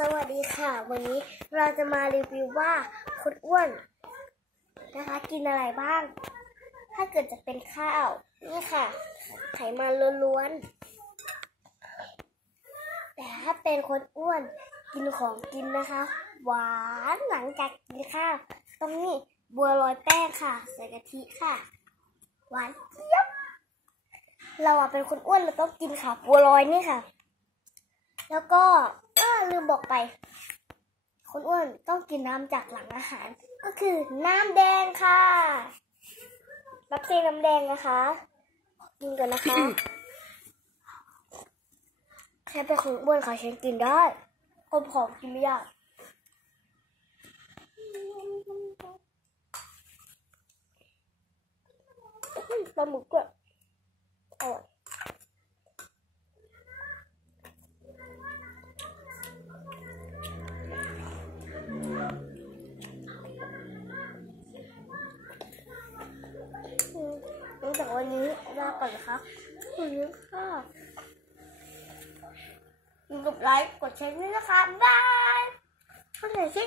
สวัสดีค่ะ วันนี้เราจะมารีวิวว่าคนอ้วนนะคะกินอะไรบ้าง ถ้าเกิดจะเป็นข้าว นี่ค่ะไขมันล้วนๆแต่ถ้าเป็นคนอ้วนกินของกินนะคะ หวานหลังจากกินข้าวต้องนี่บัวลอยแป้งค่ะ ใส่กะทิค่ะ หวานเจี๊ยบเราอะเป็นคนอ้วนเราต้องกินค่ะบัวลอยนี่ค่ะ แล้วก็ ลืมบอกไป คนอ้วนต้องกินน้ำจากหลังอาหาร ก็คือน้ำแดงค่ะรับซีน้ำแดงนะคะ กินกันนะคะแค่เป็นคนอ้วนค่ะฉันกินได้คนผอมกินไม่ได้อืมปลาหมึกด้วยอร่อย อืมหลังจาก วันนี้ลาก่อนนะคะขอบคุณค่ะอย่าลืมกดไลค์กดแชร์ด้วยนะคะบายเข้าใจสิ